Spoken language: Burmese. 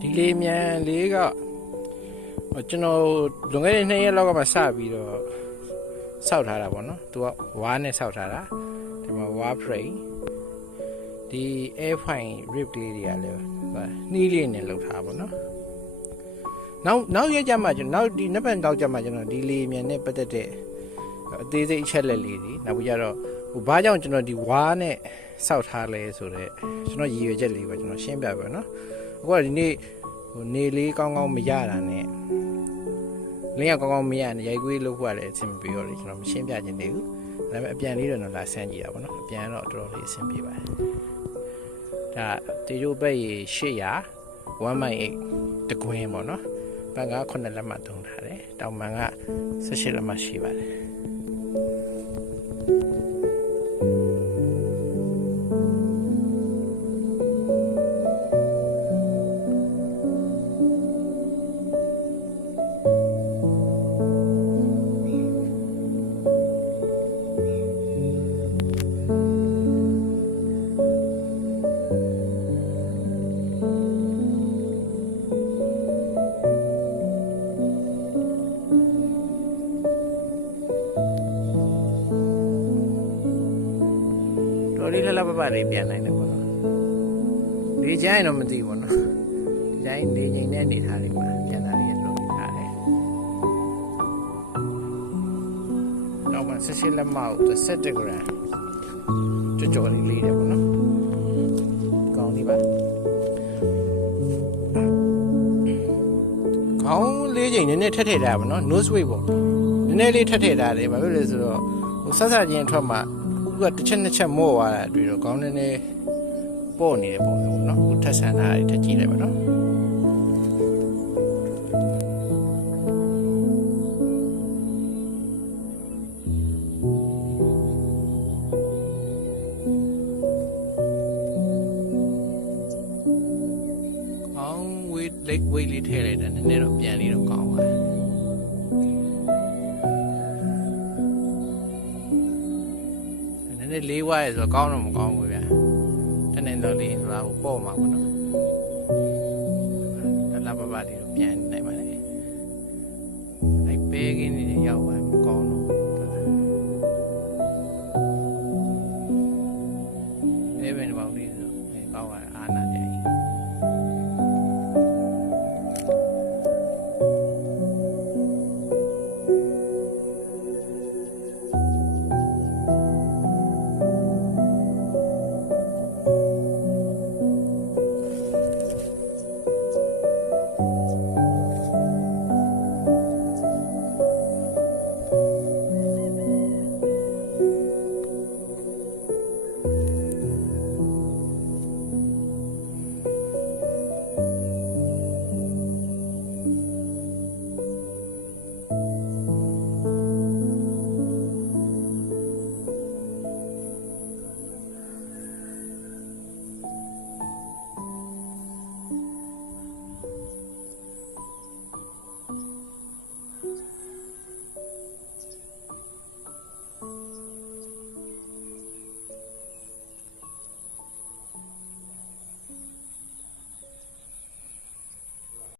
ဒီလေးမြန်လေးကကျွန်တော်လွန်ခဲ့တဲ့2 ရက်လောက်ကမှစပြီးတော့စောက်ထားတာပေါ့နော်သူကဝါးနဲ့စောက်ထားတာဒီမှာဝါး frame ဒီ air fine rib လေးတွေကလည်းနှီးလေးနဲ့လုပ်ထားပါတော့နောက်ရက်ကြမှာကျွန်တော်နောက်ဒီနှစ်ပတ်တောက်ကြမှာကျွန်တော်ဒီလေးမြန်နဲ့ပတ်သက်တဲ့အသေးစိတ်အချက်လက်လေးတွေနောက်ပြီးတော့ဘာကြောင့်ကျွန်တော်ဒီဝါးနဲ့စောက်ထားလဲဆိုတော့ကျွန်တော်ရည်ရွယ်ချက်လေးပဲကျွန်တော်ရှင်းပြပါနော်အခုကဒီနေ့နေလေးကောင်းကောင်းမရတာနဲ့လင်းရကောင်းကောင်းမရနဲ့ရိုက်ကွေးလုပ်ဖို့လည်းအဆင်မပြေတော့လေကျွန်တော်မရှင်းပြခြင်းသေးဘူးဒါပေမဲ့အပြန်လေးတော့လာဆန်းကြည့်တာပေါ့နော်အပြန်တော့တော်တော်လေးအဆင်ပြေပါတယ်ဒါတေချိုးဘက်ရေ800 1.8 တကွင်းပေါ့နော်ပန်က9လက်မှသုံးထားတယ်တောင်ပန်က18လက်မှရှိပါတယ်လေးလှလှပပလေးပြန်နိုင်တယ်ပေါ့နော်ဒီကျိုင်းတော့မသိဘူးနော်ဒီကျိုင်းနေငိမ့်တဲ့အနေထားလေးမှာပြန်လာလေးရလုပ်ထားတယ်တော့မှ18လက်မဟုတ်17 gram ကြော်လေးတယ်ပေါ့နော်ကောင်းပြီပါခေါင်းလေးချိန်နည်းနည်းထက်ထည့်ထားပါနော် nose weight ပေါ့နည်းနည်းလေးထက်ထည့်ထားတယ်ဘာဖြစ်လဲဆိုတော့ဆက်ဆက်ချင်းအထွက်မှာကတစ်ချက်နှစ်ချက်မော့သွားတာတွေ့တော့ခေါင်းနည်းနည်းပေါ့နေတဲ့ပုံစံပေါ့နော်ခုထက်ဆန်တာထက်ကြည့်လိုက်ပါနော်ခေါင်း weight leg weight လေးထည့်လိုက်တာနည်းနည်းတော့ပြန်လေးတော့ကောင်းပါတယ်လေးဝါးရဆိုတော့ကောင်းတော့မကောင်းဘူးဗျာတနေ့တော့လေးဆိုတာကိုပေါ့မှာပေါ့နော်လာပပလေးတော့ပြန်နိုင်ပါလေအဲ့ပဲကင်းနေရောက်ပါမကောင်းတော့